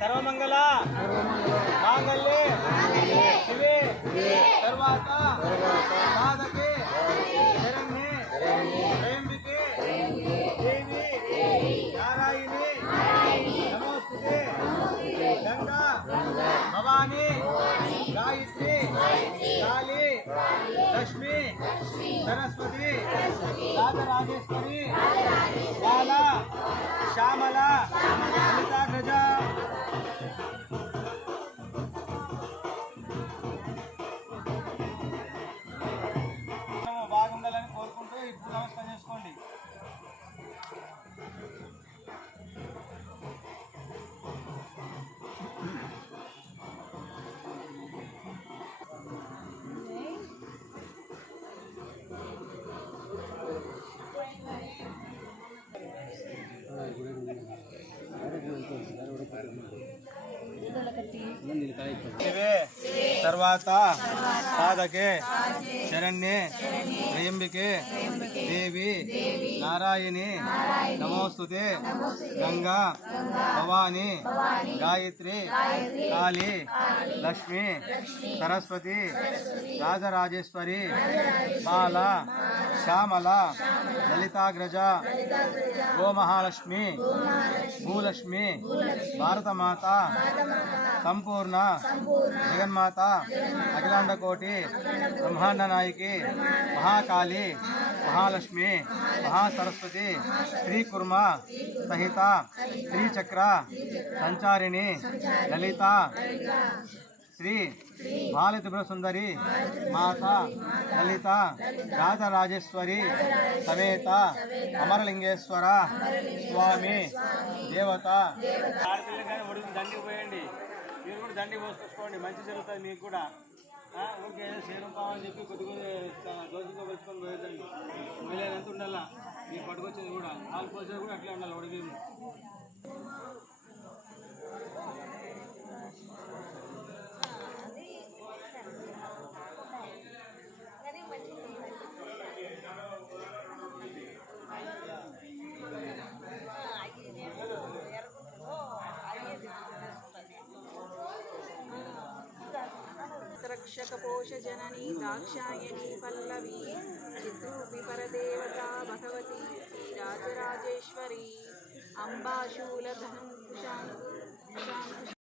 सर्वमंगल मांगल्ये शिवे सर्वार्थ साधके शरण्ये त्र्यंबके देवी नारायणी नमोस्तुते गंगा भवानी गायत्री काली लक्ष्मी सरस्वती राजराजेश्वरी बाला श्यामला ललिताग्रजा బాగుండాలని కోరుకుంటూ ఇప్పుడు నమస్కారం చేసుకోండి. सर्वार्थ साधके शरण्ये त्र्यंबके देवी नारायणी नमोस्तुते गंगा भवानी गायत्री काली लक्ष्मी सरस्वती राजराजेश्वरी बाला श्यामला ललिताग्रजा गोमहालक्ष्मी भूलक्ष्मी भारत माता संपूर्ण जगन्माता अखिलांडकोटि ब्रह्मांड नायकी महाकाली महालक्ष्मी महासरस्वती श्री कुर्मा सहित श्री चक्र संचारिणी ललिता श्री बालत्रिपुर सुंदरी माता ललिता राजराजेश्वरी समेत अमरलिंगेश्वर स्वामी देवता దండి పోయండి. మీరు కూడా దండి పోసుకొచ్చుకోండి, మంచి జరుగుతుంది మీకు కూడా. ఊరికే సేరం కావాలని చెప్పి కొద్దిగా రోజుతో వచ్చుకొని పోయేదండి. పోయలేదంత ఉండాలా. మీరు పట్టుకొచ్చేది కూడా పాలు పోసేది కూడా అట్లే ఉండాలి. ఉడికేము रक्षकपोष जननी दाक्षायणी पल्लवी चित्रूपी परदेवता भगवती राजराजेश्वरी अम्बाशूलधनुषां